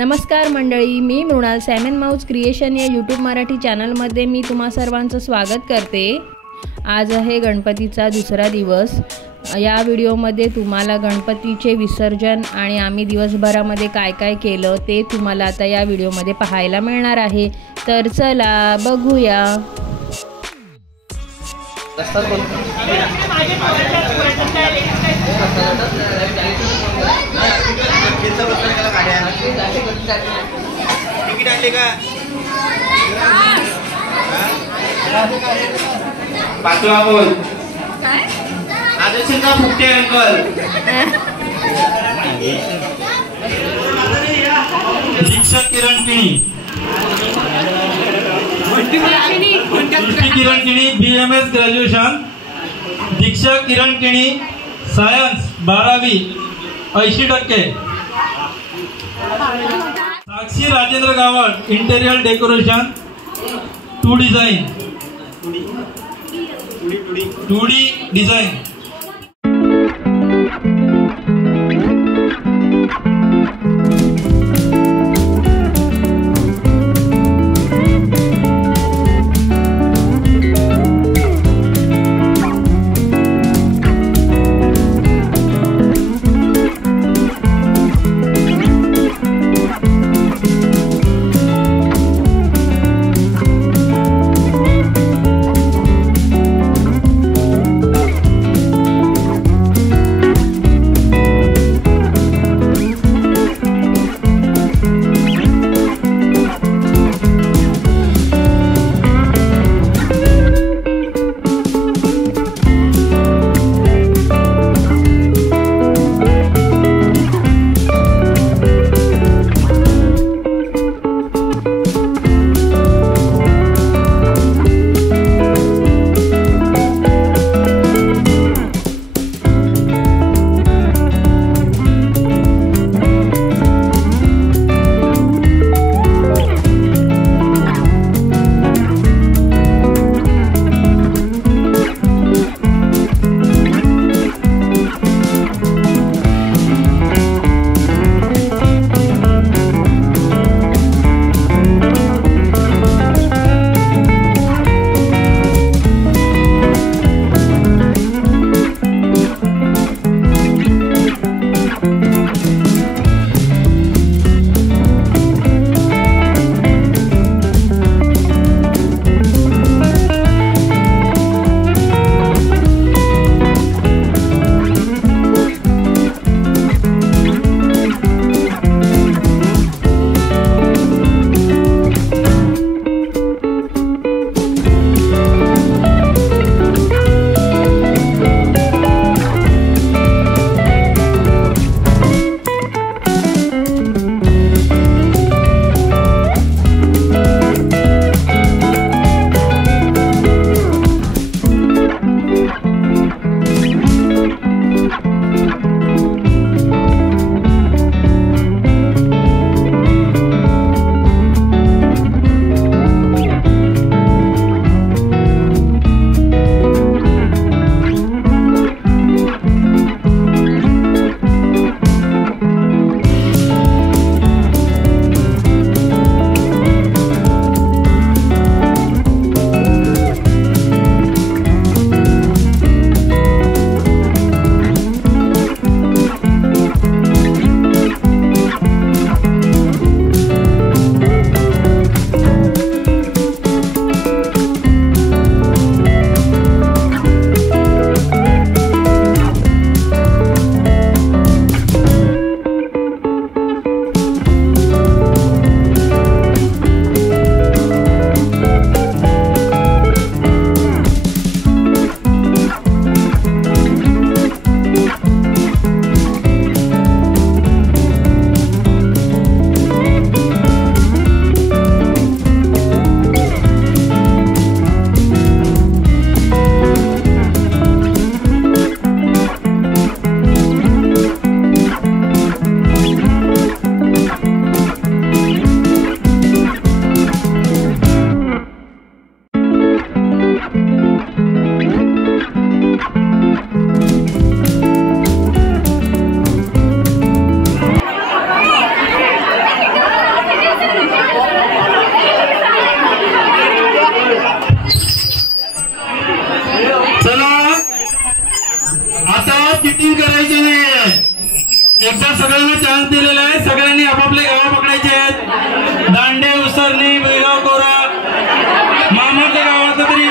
नमस्कार मंडळी, मी Mrinal Saman mouse creation या यूट्यूब मराठी चॅनलमध्ये मी तुम्हा सर्वांचं स्वागत करते। आज आहे गणपतीचा दुसरा दिवस। या व्हिडिओमध्ये तुम्हाला गणपतीचे विसर्जन आणि आम्ही दिवसभरामध्ये काय काय केलं ते तुम्हाला आता या व्हिडिओमध्ये पाहायला मिळणार आहे। तर चला बघूया। तिकीट आणले का? पाचवा बोल काय? आदर्शंका Phukate uncle Diksha Kiran Kini Kiran Kini BMS graduation Diksha Kiran Kini science 12वी 80%। Sakshi Rajendra Gawad interior decoration 2D design. Chance दिलेला आहे. सगळ्यांनी आपापले गाव पकडायचे आहेत. दांडे, उसरणी, भुईगाव, कोरा, मामाच्या गावात तरी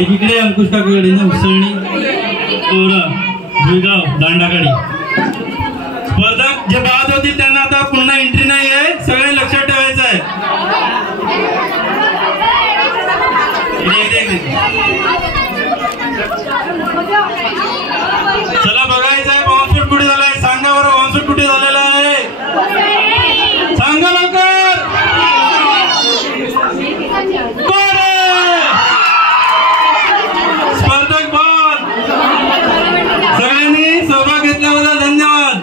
एक इकडे अंकुश काकाकडे ना, उसळणी, कोरा, भुईगाव, दांडाकडे. स्पर्धक जे बाद होतील त्यांना आता पुन्हा एंट्री नाही आहे. सगळे लक्षात ठेवायचं आहे. चला बघायचं आहे बॉम्बशूट कुठे झालाय. सांगा बरं बॉम्बशूट कुठे झालेला आहे. सांगा लवकर. स्पर्धक बाद. सगळ्यांनी सहभाग घेतल्याबद्दल धन्यवाद.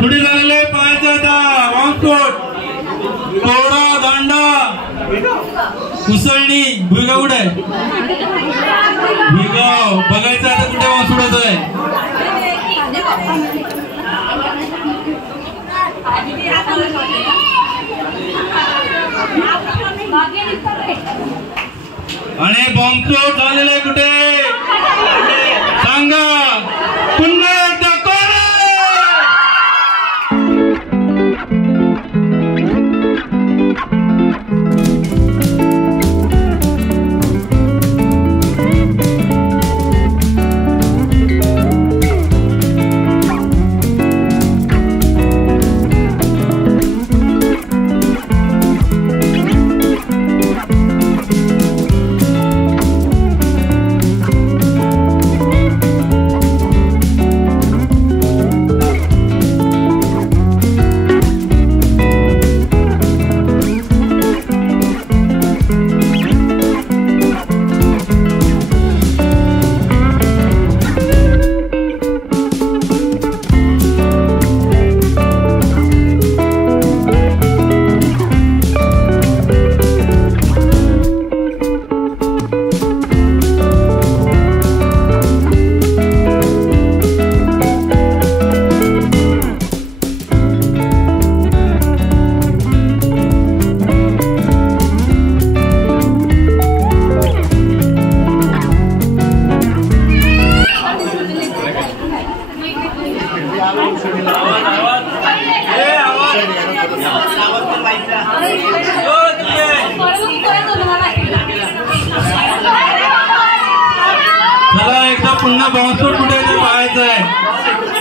कुठे झालेले पाहायचं आता. वामकोट, कोरा, दांडा, उसळणी, भुईगाव कुठे आहे. भुईगाव बघायचं आता कुठे वामसूड होत आहे. आणि बॉम्बस्फोट झालेला आहे कुठे सांगा. पुन्हा एकदा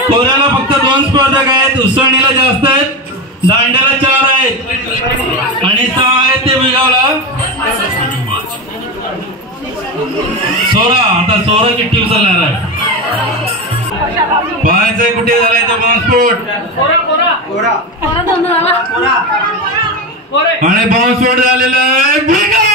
कोऱ्याला फक्त 2 स्पर्धक आहेत, उसळणीला जास्त आहेत, दांड्याला 4 आहेत आणि 6 आहेत ते विगावला. सोरा, आता सोराची टीम चालणार आहे. पाहायचंय कुठे झालाय तो बॉम्बस्फोट आणि बॉम्बस्फोट झालेला आहे भिगाव.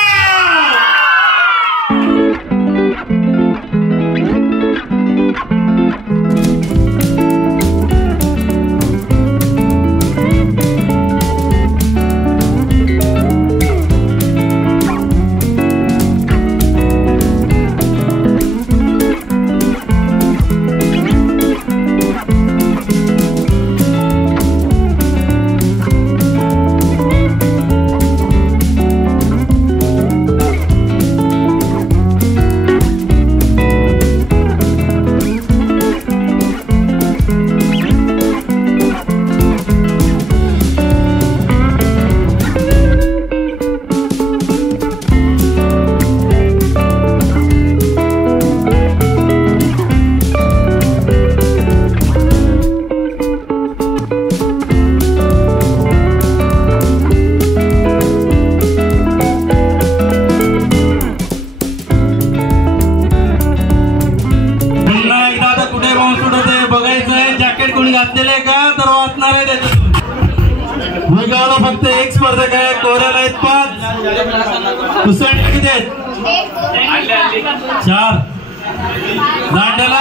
विगावला फक्त 1 स्पर्धक आहे, कोऱ्याला आहेत 5, उसळणी किती आहेत 4, दांड्याला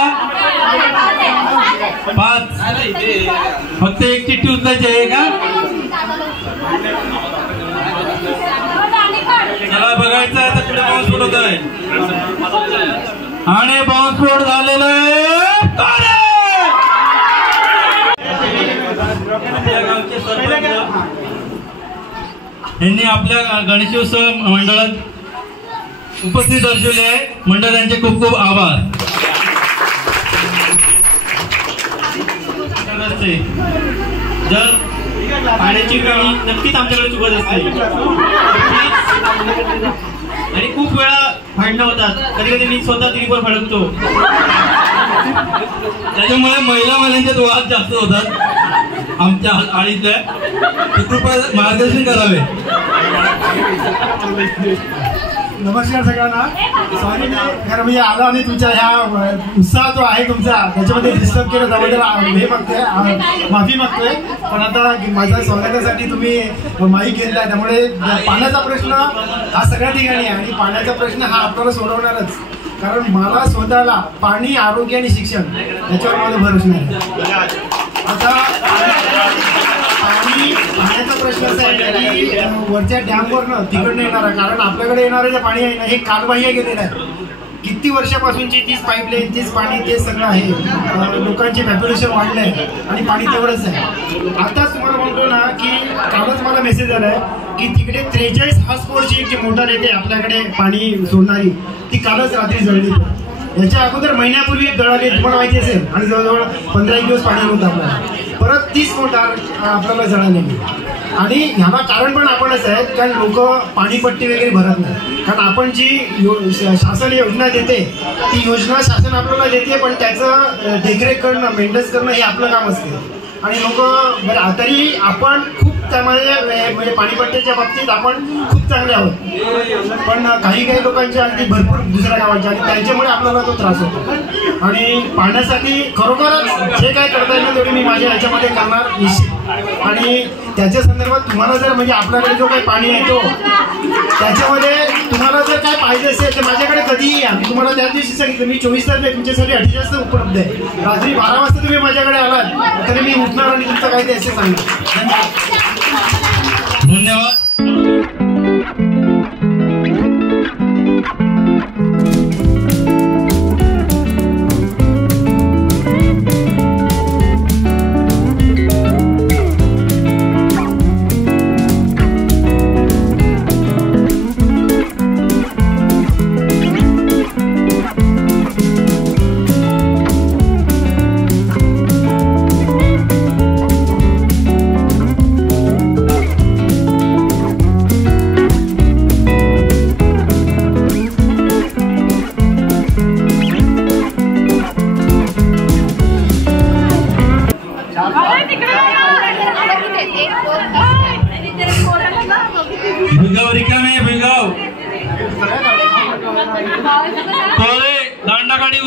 5, फक्त 1 चिठ्ठी उचलायची आहे का? चला बघायचं आहे तर पुढे बॉम्बस्फोट होत आहे आणि बॉम्बस्फोट झालेला आहे. यांनी आपल्या गणेशोत्सव मंडळात उपस्थित दर्शवले आहे. मंडळांचे खूप खूप आभार. जर पाण्याची कमी नक्कीच आमच्याकडे चुकत असते आणि खूप वेळा भांडणं होतात. कधी कधी मी स्वतः तिरीवर फडकतो, त्याच्यामुळे महिला मुलांच्यात वाद जास्त होतात आमच्या आळीतल्या. कृपया मार्गदर्शन करावे. नमस्कार सगळ्यांना. सॉरी खरं मी आलो आणि तुमच्या ह्या उत्साह जो आहे तुमचा त्याच्यामध्ये डिस्टर्ब केलं त्याबद्दल हे मागतोय, माफी मागतोय. पण आता माझ्या स्वागतासाठी तुम्ही माईक घेतला, त्यामुळे पाण्याचा प्रश्न हा सगळ्या ठिकाणी आहे आणि पाण्याचा प्रश्न हा आपल्याला सोडवणारच. कारण मला स्वतःला पाणी, आरोग्य आणि शिक्षण याच्यावर मला भरोसा नाही. आता पाण्याचा प्रश्न असा आहे की वरच्या डॅमवरनं तिकडनं येणार आहे, कारण आपल्याकडे येणारं जे पाणी आहे ना हे कालबाह्य गेलेलं आहे. किती वर्षापासूनची तीच पाईपलाईन, तेच पाणी, तेच सगळं आहे. लोकांचे पॉप्युलेशन वाढलं आहे आणि पाणी तेवढंच आहे. आताच तुम्हाला म्हणतो ना की कालच मला मेसेज आलाय की तिकडे 43 हॉर्सपॉवरची जी मोटर येते आपल्याकडे पाणी सोडणारी, ती कालच रात्री जळली. याच्या अगोदर महिन्यापूर्वी जळाली, तुम्हाला माहिती असेल. आणि जवळजवळ 15 दिवस पाणी नव्हतं आपल्याला. परत 30 मोटार आपल्याला जळालेली. आणि ह्याला कारण पण आपणच आहेत, कारण लोक पाणीपट्टी वगैरे भरत नाही. कारण आपण जी शासन योजना देते ती योजना शासन आपल्याला देते, पण त्याचं देखरेख करणं, मेंटेनन्स करणं हे आपलं काम असते. आणि लोक बरं तरी आपण खूप त्यामध्ये म्हणजे पाणीपट्टीच्या बाबतीत आपण खूप चांगले आहोत, पण काही लोकांच्या अगदी भरपूर दुसऱ्या गावांच्या आणि त्यांच्यामुळे आपल्याला तो त्रास होतो. आणि पाण्यासाठी खरोखरच जे काय करता येईल तेवढी मी माझ्या ह्याच्यामध्ये करणार निश्चित. आणि त्याच्या संदर्भात तुम्हाला जर म्हणजे आपल्याकडे जो काही पाणी येतो त्याच्यामध्ये तुम्हाला जर काय पाहिजे असेल तर माझ्याकडे कधीही या. मी तुम्हाला त्याच दिवशी सांगितलं मी 24 तास तुमच्यासाठी 48 तास उपलब्ध आहे. रात्री 12 वाजता तुम्ही माझ्याकडे आलात तरी मी उठणार आणि तुमचं काही ते असे सांगितलं. धन्यवाद.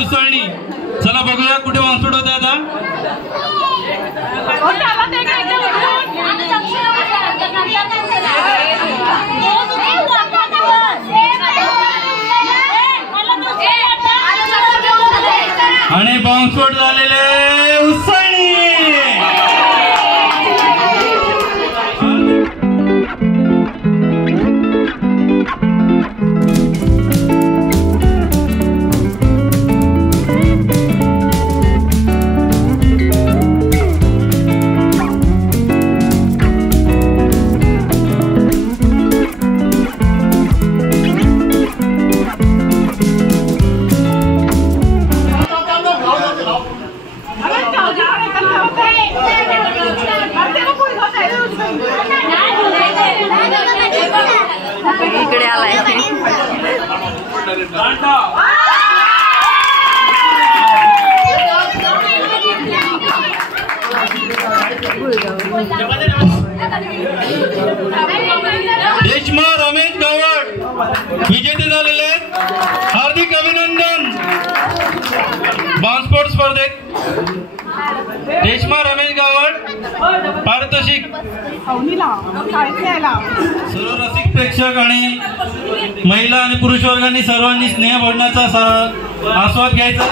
उसळणी. चला बघूया कुठे बॉम्बस्फोट होत आहे आता. आणि बॉम्बस्फोट झालेले उसळणी. इकडे आलाय. रेश्मा रमेश गावड विजेते झालेले. हार्दिक अभिनंदन. बॉम्बस्फोट स्पर्धेत रेश्मा रमेश गावड पारितोषिक. सर्व रसिक प्रेक्षक आणि महिला आणि पुरुष वर्गांनी सर्वांनी स्नेह भोजनाचा आस्वाद घ्यायचा.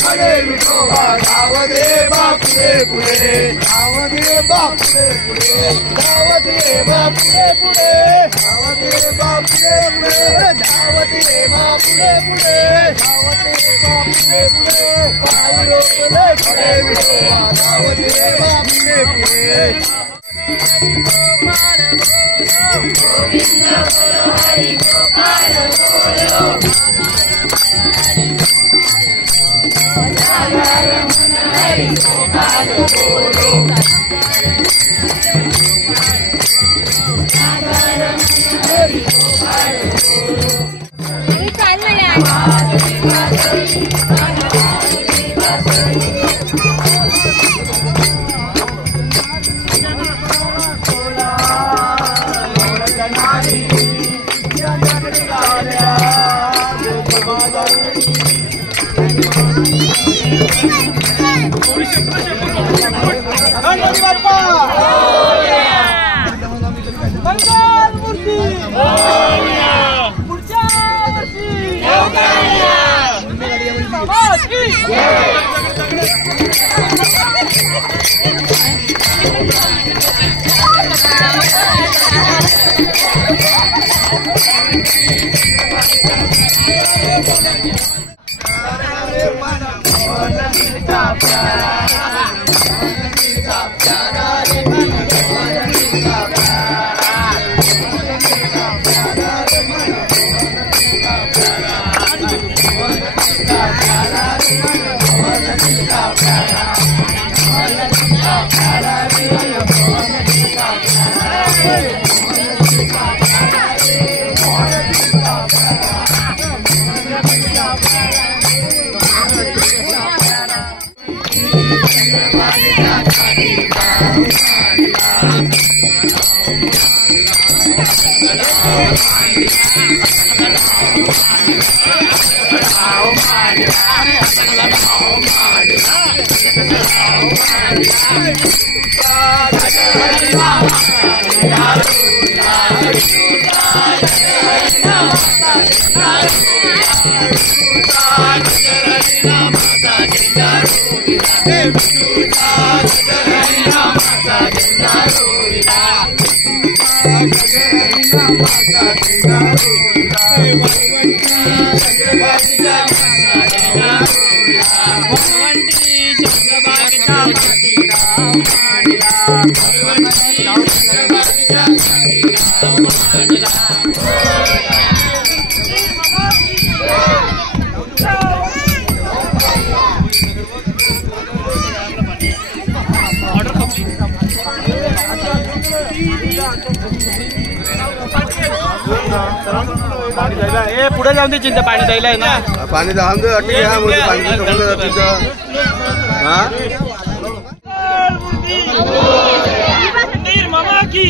खडे विठोबा धाव दे बापुरे पुढे पुढे धावत रे बाप पुढे पुढे धावत रे बाप पुढे पुढे धावत रे बाप पुढे पुढे धावत रे बाप पुढे पुढे धावत रे बाप पुढे पुढे पाय रोकले पुढे विठोबा धावत रे बाप पुढे पुढे गोविंद बोलो हरि गोपाल बोलो हरि गोपाल बोलो हरि गोपाल पुढे जाऊन दे चिंता पाणी द्यायला आहे ना पाणी जाऊन दे अटी ह्या मध्ये पाणी टाकलं तिथं हां मामा की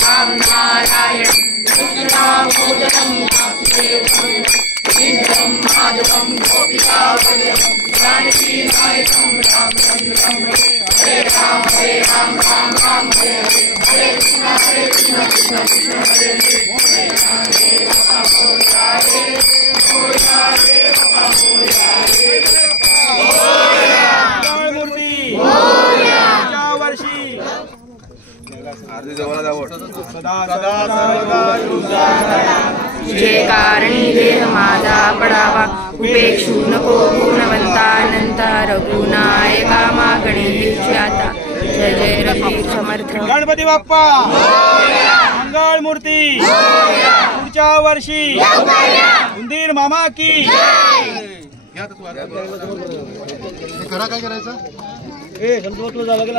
राम नारायण जे कारणी देह माझा पडावा उपेक्षू नको गुणवंतानंता रघुनायका मागणे ख्याता जय जय रघु समर्थ गणपती बाप्पा मंगळ मूर्ती पुढच्या वर्षी उंदीर मामा की करा काय करायचं गणपतीला जावं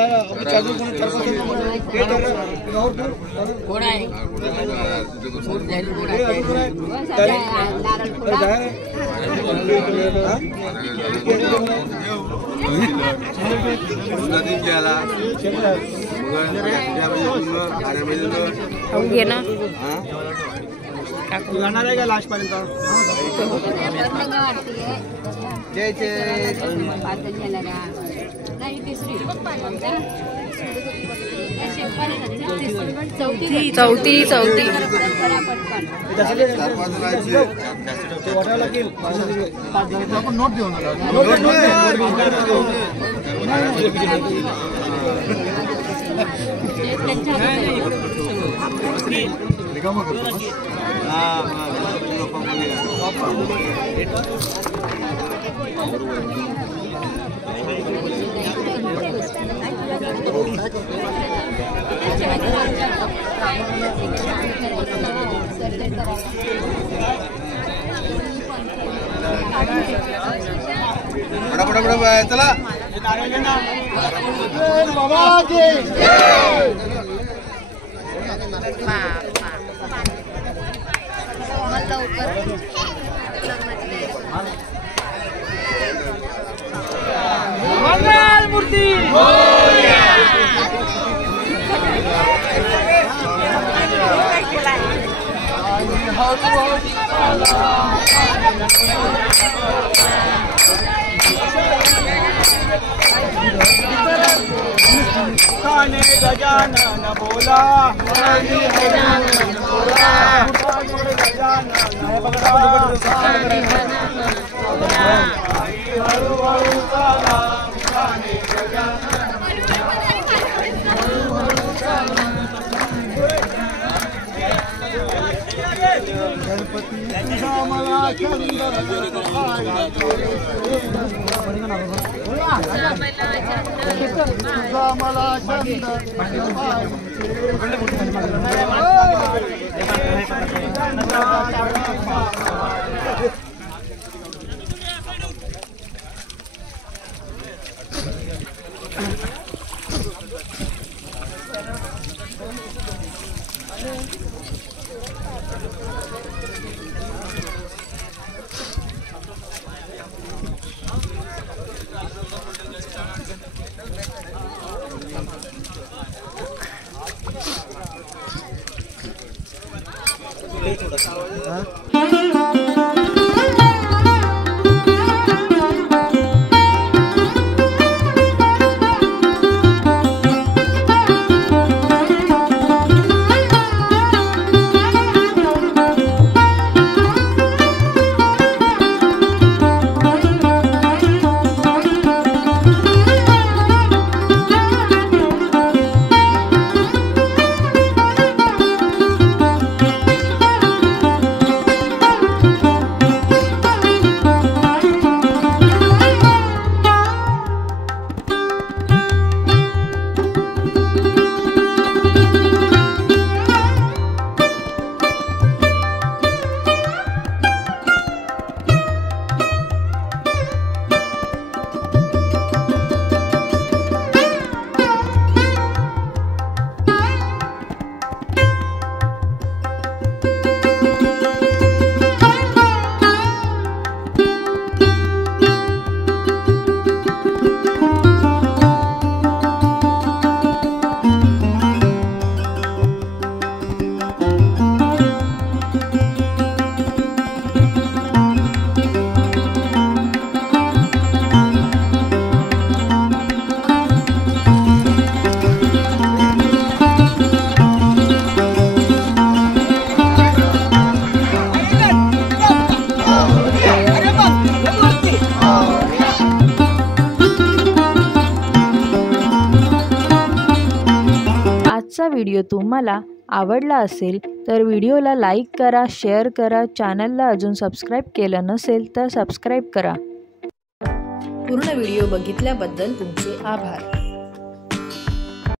जाणार आहे का लास्ट पर्यंत जय जय चौथी आपण नोट देऊ रिकामा करतो बडा चला बाबा के मंगल मूर्ती खाने गजानन बोला गजानन व्हिडिओ तुम्हाला आवडला असेल तर व्हिडिओला लाईक करा, शेअर करा, चॅनलला अजून सबस्क्राईब केलं नसेल तर सबस्क्राईब करा. पूर्ण व्हिडिओ बघितल्याबद्दल तुमचे आभार.